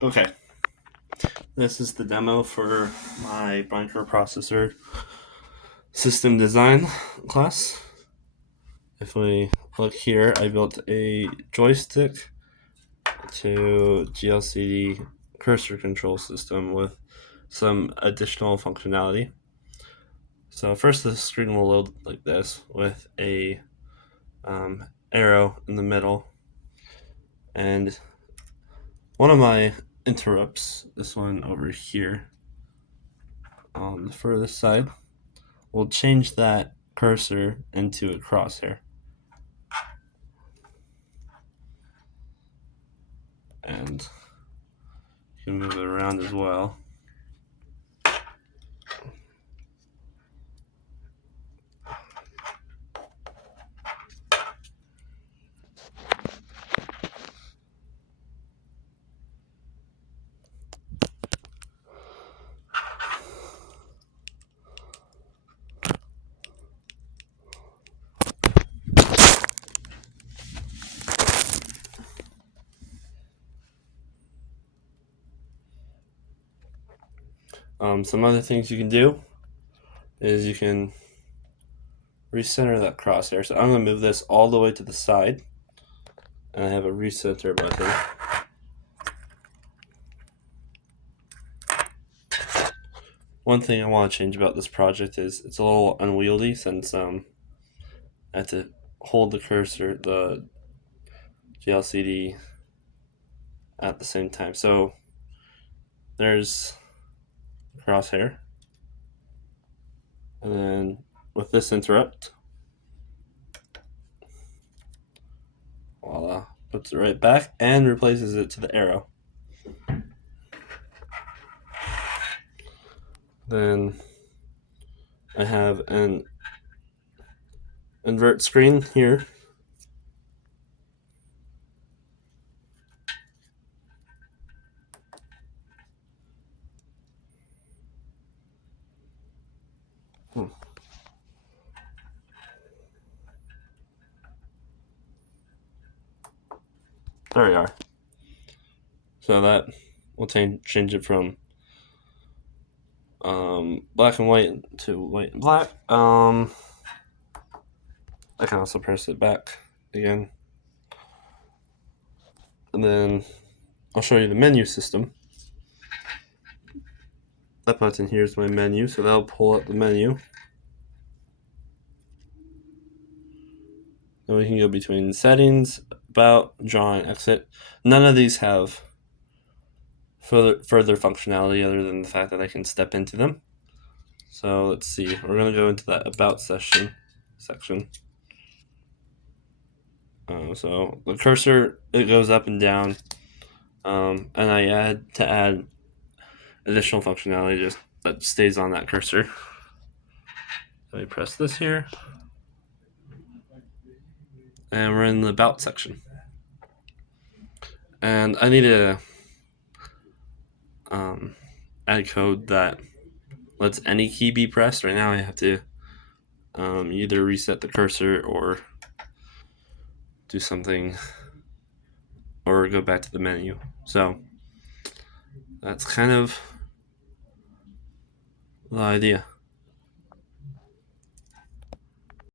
Okay, this is the demo for my microprocessor system design class. If we look here, I built a joystick to GLCD cursor control system with some additional functionality. So first the screen will load like this with a arrow in the middle, and one of my interrupts, this one over here on the furthest side, will change that cursor into a crosshair. And you can move it around as well. Some other things you can do is you can recenter that crosshair. So I'm going to move this all the way to the side, and I have a recenter button. One thing I want to change about this project is it's a little unwieldy since I have to hold the cursor, the GLCD, at the same time. So there's crosshair, and then with this interrupt, voila, puts it right back and replaces it to the arrow. Then I have an invert screen here. There we are. So that will change it from black and white to white and black. I can also press it back again. And then I'll show you the menu system. That button here is my menu, so that'll pull up the menu. Then we can go between settings, about, draw, and exit. None of these have further functionality other than the fact that I can step into them. So let's see, we're going to go into that about section. So the cursor, it goes up and down, and I add additional functionality just that stays on that cursor. So I press this here, and we're in the about section. And I need to add code that lets any key be pressed. Right now I have to either reset the cursor or do something, or go back to the menu. So that's kind of the idea.